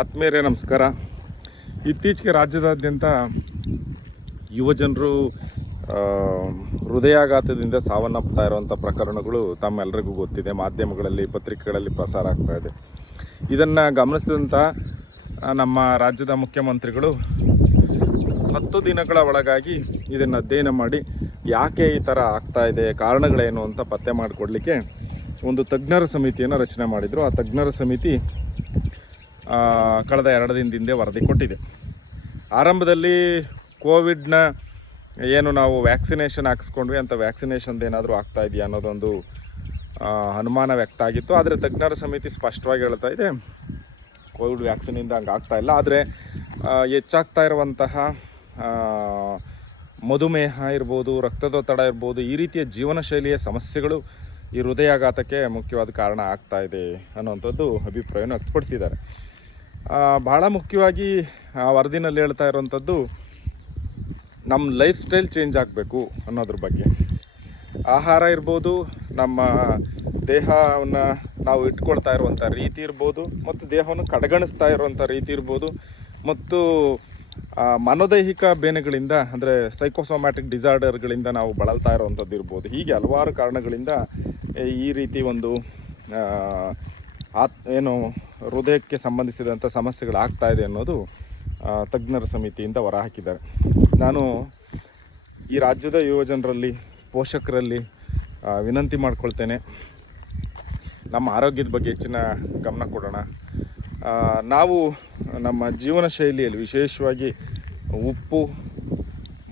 ಆತ್ಮೀಯರೇ ನಮಸ್ಕಾರ. ಇತ್ತೀಚೆಗೆ ರಾಜ್ಯದಾದ್ಯಂತ ಯುವಜನರು ಹೃದಯಾಘಾತದಿಂದ ಸಾವನ್ನಪ್ತಾ ಇರುವಂಥ ಪ್ರಕರಣಗಳು ತಮ್ಮೆಲ್ಲರಿಗೂ ಗೊತ್ತಿದೆ. ಮಾಧ್ಯಮಗಳಲ್ಲಿ, ಪತ್ರಿಕೆಗಳಲ್ಲಿ ಪ್ರಸಾರ ಆಗ್ತಾ ಇದೆ. ಇದನ್ನು ಗಮನಿಸಿದಂಥ ನಮ್ಮ ರಾಜ್ಯದ ಮುಖ್ಯಮಂತ್ರಿಗಳು 10 ದಿನಗಳ ಒಳಗಾಗಿ ಇದನ್ನು ಅಧ್ಯಯನ ಮಾಡಿ ಯಾಕೆ ಈ ಥರ ಆಗ್ತಾ ಇದೆ, ಕಾರಣಗಳೇನು ಅಂತ ಪತ್ತೆ ಮಾಡಿಕೊಡ್ಲಿಕ್ಕೆ ಒಂದು ತಜ್ಞರ ಸಮಿತಿಯನ್ನು ರಚನೆ ಮಾಡಿದರು. ಆ ತಜ್ಞರ ಸಮಿತಿ ಕಳೆದ 2 ದಿನದ ಹಿಂದೆ ವರದಿ ಕೊಟ್ಟಿದೆ. ಆರಂಭದಲ್ಲಿ ಕೋವಿಡ್ನ ಏನು ನಾವು ವ್ಯಾಕ್ಸಿನೇಷನ್ ಹಾಕ್ಸ್ಕೊಂಡ್ವಿ ಅಂತ ವ್ಯಾಕ್ಸಿನೇಷನ್ದು ಏನಾದರೂ ಆಗ್ತಾ ಇದೆಯಾ ಅನ್ನೋದೊಂದು ಅನುಮಾನ ವ್ಯಕ್ತ ಆಗಿತ್ತು. ಆದರೆ ತಜ್ಞರ ಸಮಿತಿ ಸ್ಪಷ್ಟವಾಗಿ ಹೇಳ್ತಾ ಇದೆ, ಕೋವಿಡ್ ವ್ಯಾಕ್ಸಿನಿಂದ ಹಂಗೆ ಆಗ್ತಾ ಇಲ್ಲ. ಆದರೆ ಹೆಚ್ಚಾಗ್ತಾ ಇರುವಂತಹ ಮಧುಮೇಹ ಇರ್ಬೋದು, ರಕ್ತದೊತ್ತಡ ಇರ್ಬೋದು, ಈ ರೀತಿಯ ಜೀವನ ಶೈಲಿಯ ಸಮಸ್ಯೆಗಳು ಈ ಹೃದಯಾಘಾತಕ್ಕೆ ಮುಖ್ಯವಾದ ಕಾರಣ ಆಗ್ತಾ ಇದೆ ಅನ್ನುವಂಥದ್ದು ಅಭಿಪ್ರಾಯವನ್ನು ವ್ಯಕ್ತಪಡಿಸಿದ್ದಾರೆ. ಭಾಳ ಮುಖ್ಯವಾಗಿ ಆ ವರದಿನಲ್ಲಿ ಹೇಳ್ತಾ ಇರುವಂಥದ್ದು ನಮ್ಮ ಲೈಫ್ ಸ್ಟೈಲ್ ಚೇಂಜ್ ಆಗಬೇಕು ಅನ್ನೋದ್ರ ಬಗ್ಗೆ. ಆಹಾರ ಇರ್ಬೋದು, ನಮ್ಮ ದೇಹವನ್ನು ನಾವು ಇಟ್ಕೊಳ್ತಾ ಇರುವಂಥ ರೀತಿ ಇರ್ಬೋದು, ಮತ್ತು ದೇಹವನ್ನು ಕಡೆಗಣಿಸ್ತಾ ಇರುವಂಥ ರೀತಿ ಇರ್ಬೋದು, ಮತ್ತು ಮನೋದೈಹಿಕ ಬೇನೆಗಳಿಂದ ಅಂದರೆ ಸೈಕೋಸೊಮ್ಯಾಟಿಕ್ ಡಿಸಾರ್ಡರ್ಗಳಿಂದ ನಾವು ಬಳಲ್ತಾ ಇರುವಂಥದ್ದು ಇರ್ಬೋದು. ಹೀಗೆ ಹಲವಾರು ಕಾರಣಗಳಿಂದ ಈ ರೀತಿ ಒಂದು ಏನು ಹೃದಯಕ್ಕೆ ಸಂಬಂಧಿಸಿದಂಥ ಸಮಸ್ಯೆಗಳಾಗ್ತಾ ಇದೆ ಅನ್ನೋದು ತಜ್ಞರ ಸಮಿತಿಯಿಂದ ಹೊರಹಾಕಿದ್ದಾರೆ. ನಾನು ಈ ರಾಜ್ಯದ ಯುವಜನರಲ್ಲಿ, ಪೋಷಕರಲ್ಲಿ ವಿನಂತಿ ಮಾಡ್ಕೊಳ್ತೇನೆ, ನಮ್ಮ ಆರೋಗ್ಯದ ಬಗ್ಗೆ ಹೆಚ್ಚಿನ ಗಮನ ಕೊಡೋಣ. ನಾವು ನಮ್ಮ ಜೀವನ ಶೈಲಿಯಲ್ಲಿ ವಿಶೇಷವಾಗಿ ಉಪ್ಪು,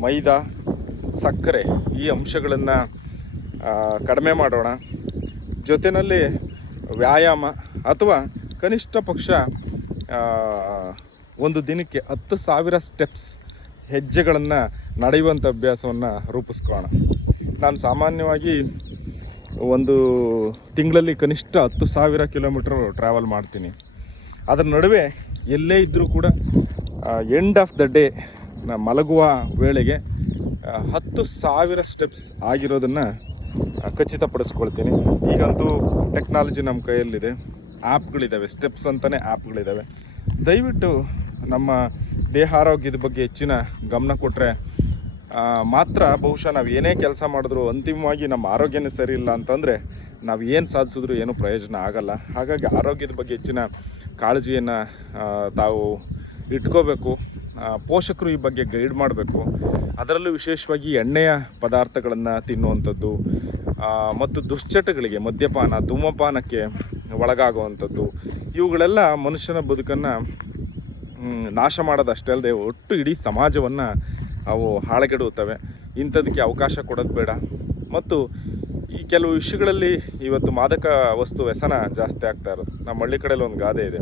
ಮೈದಾ, ಸಕ್ಕರೆ ಈ ಅಂಶಗಳನ್ನು ಕಡಿಮೆ ಮಾಡೋಣ. ಜೊತೆಯಲ್ಲಿ ವ್ಯಾಯಾಮ ಅಥವಾ ಕನಿಷ್ಠ ಪಕ್ಷ ಒಂದು ದಿನಕ್ಕೆ 10,000 ಸ್ಟೆಪ್ಸ್ ಹೆಜ್ಜೆಗಳನ್ನು ನಡೆಯುವಂಥ ಅಭ್ಯಾಸವನ್ನು ರೂಪಿಸ್ಕೊಳ್ಳೋಣ. ನಾನು ಸಾಮಾನ್ಯವಾಗಿ ಒಂದು ತಿಂಗಳಲ್ಲಿ ಕನಿಷ್ಠ 10,000 ಕಿಲೋಮೀಟ್ರ್ ಟ್ರಾವೆಲ್ ಮಾಡ್ತೀನಿ. ಅದರ ನಡುವೆ ಎಲ್ಲೇ ಇದ್ದರೂ ಕೂಡ ಎಂಡ್ ಆಫ್ ದ ಡೇ ಮಲಗುವ ವೇಳೆಗೆ 10,000 ಸ್ಟೆಪ್ಸ್ ಆಗಿರೋದನ್ನು ಖಚಿತಪಡಿಸ್ಕೊಳ್ತೀನಿ. ಈಗಂತೂ ಟೆಕ್ನಾಲಜಿ ನಮ್ಮ ಕೈಯಲ್ಲಿದೆ, ಆ್ಯಪ್ಗಳಿದ್ದಾವೆ, ಸ್ಟೆಪ್ಸ್ ಅಂತಲೇ ಆ್ಯಪ್ಗಳಿದ್ದಾವೆ. ದಯವಿಟ್ಟು ನಮ್ಮ ದೇಹ ಆರೋಗ್ಯದ ಬಗ್ಗೆ ಹೆಚ್ಚಿನ ಗಮನ ಕೊಟ್ಟರೆ ಮಾತ್ರ ಬಹುಶಃ ನಾವು ಏನೇ ಕೆಲಸ ಮಾಡಿದ್ರು ಅಂತಿಮವಾಗಿ ನಮ್ಮ ಆರೋಗ್ಯನೇ ಸರಿ ಇಲ್ಲ ಅಂತಂದರೆ ನಾವು ಏನು ಸಾಧಿಸಿದ್ರು ಏನೂ ಪ್ರಯೋಜನ ಆಗಲ್ಲ. ಹಾಗಾಗಿ ಆರೋಗ್ಯದ ಬಗ್ಗೆ ಹೆಚ್ಚಿನ ಕಾಳಜಿಯನ್ನು ತಾವು ಇಟ್ಕೋಬೇಕು. ಪೋಷಕರು ಈ ಬಗ್ಗೆ ಗೈಡ್ ಮಾಡಬೇಕು. ಅದರಲ್ಲೂ ವಿಶೇಷವಾಗಿ ಎಣ್ಣೆಯ ಪದಾರ್ಥಗಳನ್ನು ತಿನ್ನುವಂಥದ್ದು ಮತ್ತು ದುಶ್ಚಟಗಳಿಗೆ, ಮದ್ಯಪಾನ, ಧೂಮಪಾನಕ್ಕೆ ಒಳಗಾಗುವಂಥದ್ದು, ಇವುಗಳೆಲ್ಲ ಮನುಷ್ಯನ ಬದುಕನ್ನು ನಾಶ ಮಾಡೋದಷ್ಟೇ ಅಲ್ಲದೆ ಒಟ್ಟು ಇಡೀ ಸಮಾಜವನ್ನು ಅವು ಹಾಳುಗೆಡುತ್ತವೆ. ಇಂಥದಕ್ಕೆ ಅವಕಾಶ ಕೊಡೋದು ಬೇಡ. ಮತ್ತು ಈ ಕೆಲವು ವಿಷಯಗಳಲ್ಲಿ ಇವತ್ತು ಮಾದಕ ವಸ್ತು ವ್ಯಸನ ಜಾಸ್ತಿ ಆಗ್ತಾ ಇರೋದು. ನಮ್ಮ ಹಳ್ಳಿ ಕಡೆಯಲ್ಲಿ ಒಂದು ಗಾದೆ ಇದೆ,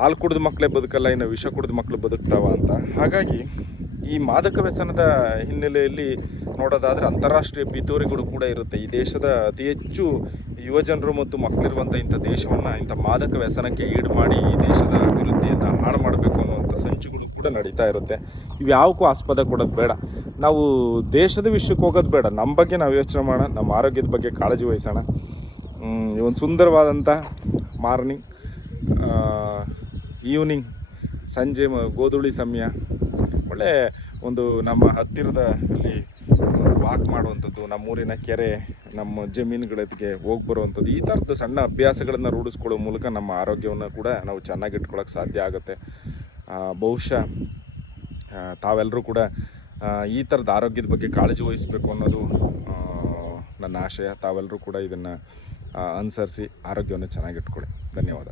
ಹಾಲು ಕುಡಿದ ಮಕ್ಕಳೇ ಬದುಕಲ್ಲ, ಇನ್ನು ವಿಷ ಕುಡಿದ ಮಕ್ಕಳು ಬದುಕ್ತಾವ ಅಂತ. ಹಾಗಾಗಿ ಈ ಮಾದಕ ವ್ಯಸನದ ಹಿನ್ನೆಲೆಯಲ್ಲಿ ನೋಡೋದಾದರೆ ಅಂತಾರಾಷ್ಟ್ರೀಯ ಪಿತೂರಿಗಳು ಕೂಡ ಇರುತ್ತೆ. ಈ ದೇಶದ ಅತಿ ಹೆಚ್ಚು ಯುವಜನರು ಮತ್ತು ಮಕ್ಕಳಿರುವಂಥ ಇಂಥ ದೇಶವನ್ನು ಇಂಥ ಮಾದಕ ವ್ಯಸನಕ್ಕೆ ಈಡು ಮಾಡಿ ಈ ದೇಶದ ಅಭಿವೃದ್ಧಿಯನ್ನು ಹಾಳು ಮಾಡಬೇಕು ಅನ್ನುವಂಥ ಸಂಚುಗಳು ಕೂಡ ನಡೀತಾ ಇರುತ್ತೆ. ಇವು ಯಾವಕ್ಕೂ ಆಸ್ಪದ ಕೊಡೋದು ಬೇಡ. ನಾವು ದೇಶದ ವಿಷಯಕ್ಕೆ ಹೋಗೋದು ಬೇಡ, ನಮ್ಮ ಬಗ್ಗೆ ನಾವು ಯೋಚನೆ ಮಾಡೋಣ, ನಮ್ಮ ಆರೋಗ್ಯದ ಬಗ್ಗೆ ಕಾಳಜಿ ವಹಿಸೋಣ. ಒಂದು ಸುಂದರವಾದಂಥ ಮಾರ್ನಿಂಗ್, ಈವ್ನಿಂಗ್, ಸಂಜೆ ಗೋಧೂಳಿ ಸಮಯ, ಒಳ್ಳೆ ಒಂದು ನಮ್ಮ ಹತ್ತಿರದ ಅಲ್ಲಿ ವಾಕ್ ಮಾಡುವಂಥದ್ದು, ನಮ್ಮೂರಿನ ಕೆರೆ, ನಮ್ಮ ಜಮೀನುಗಳಿಗೆ ಹೋಗಿ ಬರುವಂಥದ್ದು, ಈ ಥರದ್ದು ಸಣ್ಣ ಅಭ್ಯಾಸಗಳನ್ನು ರೂಢಿಸ್ಕೊಳ್ಳೋ ಮೂಲಕ ನಮ್ಮ ಆರೋಗ್ಯವನ್ನು ಕೂಡ ನಾವು ಚೆನ್ನಾಗಿ ಇಟ್ಕೊಳ್ಳೋಕೆ ಸಾಧ್ಯ ಆಗುತ್ತೆ. ಬಹುಶಃ ತಾವೆಲ್ಲರೂ ಕೂಡ ಈ ಥರದ ಆರೋಗ್ಯದ ಬಗ್ಗೆ ಕಾಳಜಿ ವಹಿಸಬೇಕು ಅನ್ನೋದು ನನ್ನ ಆಶಯ. ತಾವೆಲ್ಲರೂ ಕೂಡ ಇದನ್ನು ಅನುಸರಿಸಿ ಆರೋಗ್ಯವನ್ನು ಚೆನ್ನಾಗಿಟ್ಕೊಳ್ಳಿ. ಧನ್ಯವಾದ.